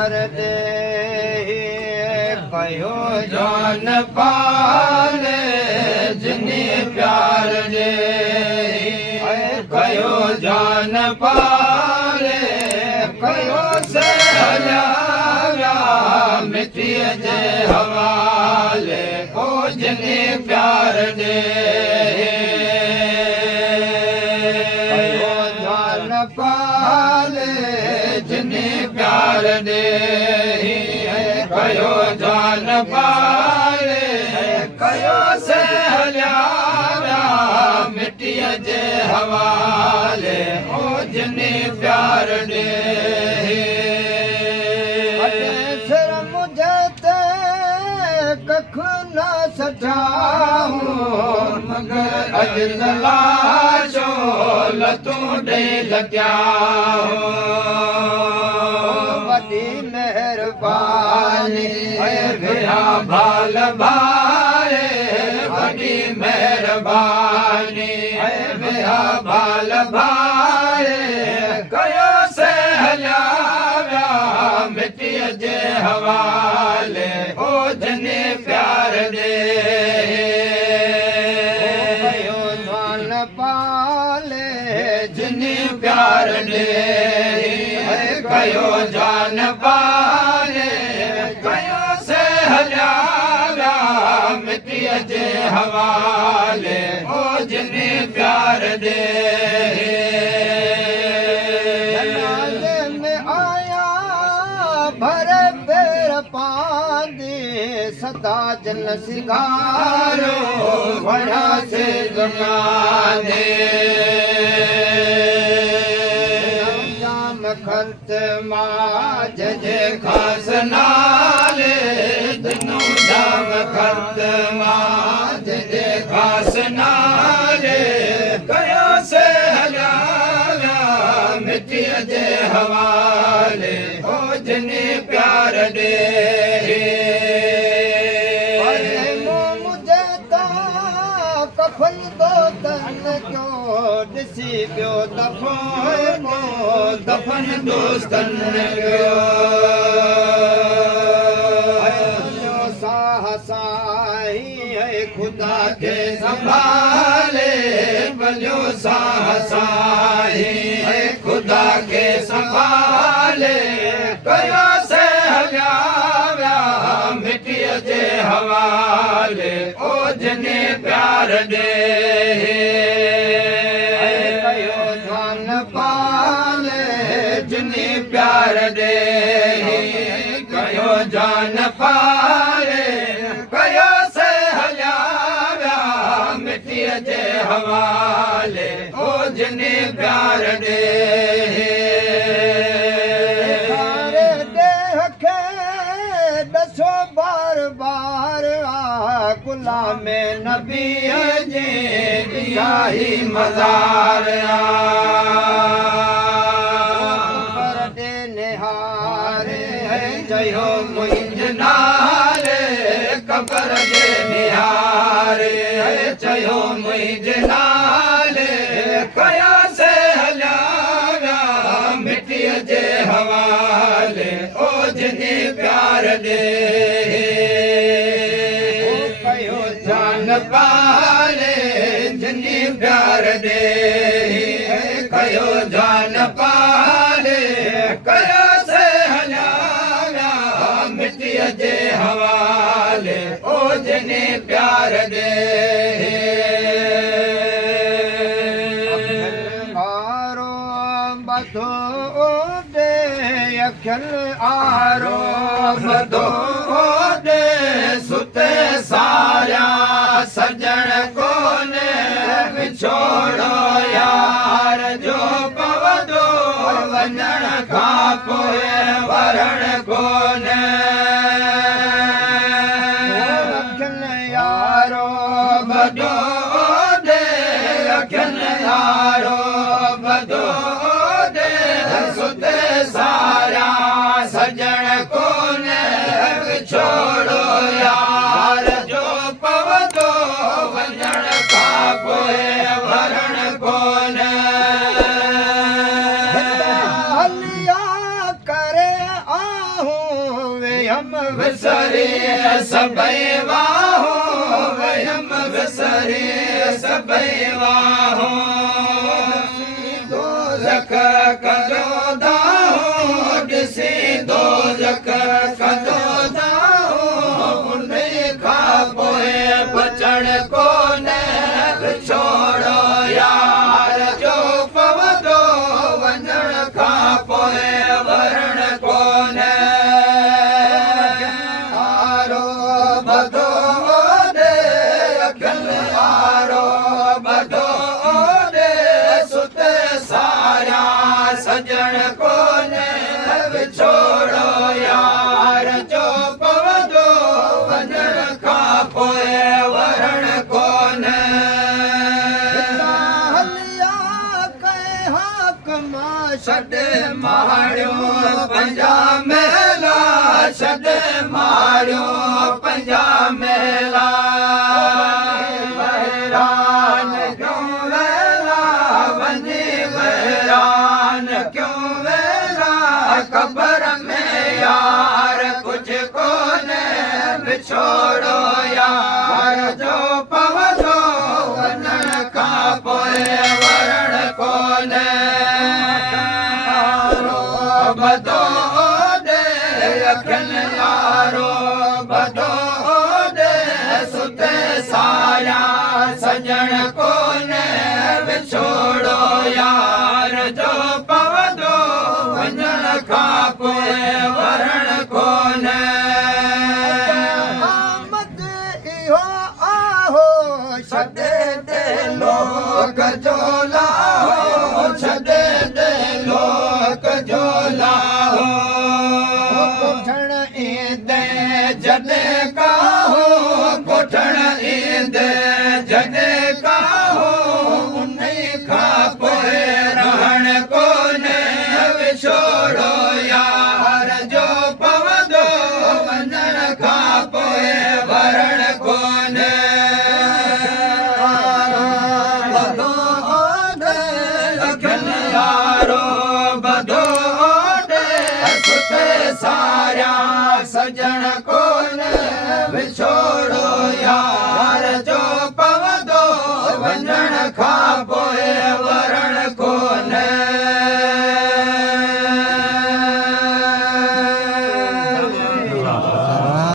प्यार दे कयो जान पाले जिने प्यार दे कयो जान पाले कयो से हजारा मिट्टी जे हवाले ओ जिने प्यार दे कयो जान पाले जिने प्यार दे कयो जान पाले कयो से हजारा मिट्टी जे हवाले ओ जिने प्यार दे सिर मुझे ते कख न सजाऊं मगर अज तलाशो लतूं ॾे लॻिया वॾी मेहरबानी विया भाल भाले वॾी मेहरबानी विया भाल भाले कयो से हलिया विया मिट्टीअ जे हवाले ओ जिने प्यार दे कयो जान पाले जिने प्यार दे कयो जान पाले कयो से हलिया विया मिट्टीअ जे हवाले ओ जिने प्यार दे जनाज़े में आया भरे पेर पांदे सदा जन सिंगारो वड़ा से जमाने खत माज जे खास नाले दिनो जाम खत माज जे खास नाले कयो से हलाया मिट्टीअ जे हवाले ओ जिने प्यार दे मुझे ता कफन दो तन क्यों ॾिसी पियो दफ़न दोस्तन जो साह साही है खुदा के संभाले बलियो साह साही है खुदा के संभाले कयो से हलिया विया मिट्टीअ जे हवाले ओ जिने प्यार दे प्यार दे कयो जान पाले कयो से हलिया विया मिट्टीअ जे हवाले ओ जिने प्यार दे ॾसो बार बार गुलाम नबीअ जे इलाही मज़ार जयो मुंहिंजे नाले कबर जे निहारे चयो मुंहिंजे नाले कयो से हलिया विया मिट्टीअ जे हवाले ओ जिने प्यार दे कयो जान पाले जिने प्यार दे कयो जान पाले कयो मिट्टीअ जे हवाले ओ जिने प्यार दे आरो बधो दे अखिल आरो बधो दे सुते सारिया सजण कोने विछोड़ो यार जो पवंदो वञण खां पोइ वरण कोने बधो दे अखिल यारो बधो दे सुते सारिया सजण कोने विछोड़ो यार जो पवंदो वञण खां पोइ वरण कोने हलिया कर वयम विसरे सभई वाहो वयम विसरे सभई वाहो दोज़ख कजो दाहो ॾिसी दोज़ख कजो दाहो उन खां पोइ बचण कोन्हे विछोड़ो यार जो पवंदो वञण खां पोइ वरण कोन्हे आरो बधो ओॾे अखियुनि आरो बधो ओॾे सुते सारिया सजण कोन्हे विछोड़ो यार जो पवंदो वञण खां पोइ वरण कोन्हे हलिया कंहिं हाकमा छॾे मारियो पंहिंजा मेला छॾे मारियो पंहिंजा मेला बहिरान क्यों वेला वञी बहिरान क्यों वेला ख़बर में यार कुझु कोन्हे विछोड़ो यार जो पवंदो वञण खां पोइ वरण कोन्हे बधो ओॾे अखियुनि यारो बधो ओॾे सुते सारिया सजण कोन्हे विछोड़ो यार जो पवंदो वञण खां पोइ वरण कोन्हे आमद इहो आहो छॾे दे लोक जो लाहो छॾे दे लोक जो लाहो कोठण ईंदे जॾहिं काहो कोठण ईंदे जॾहिं का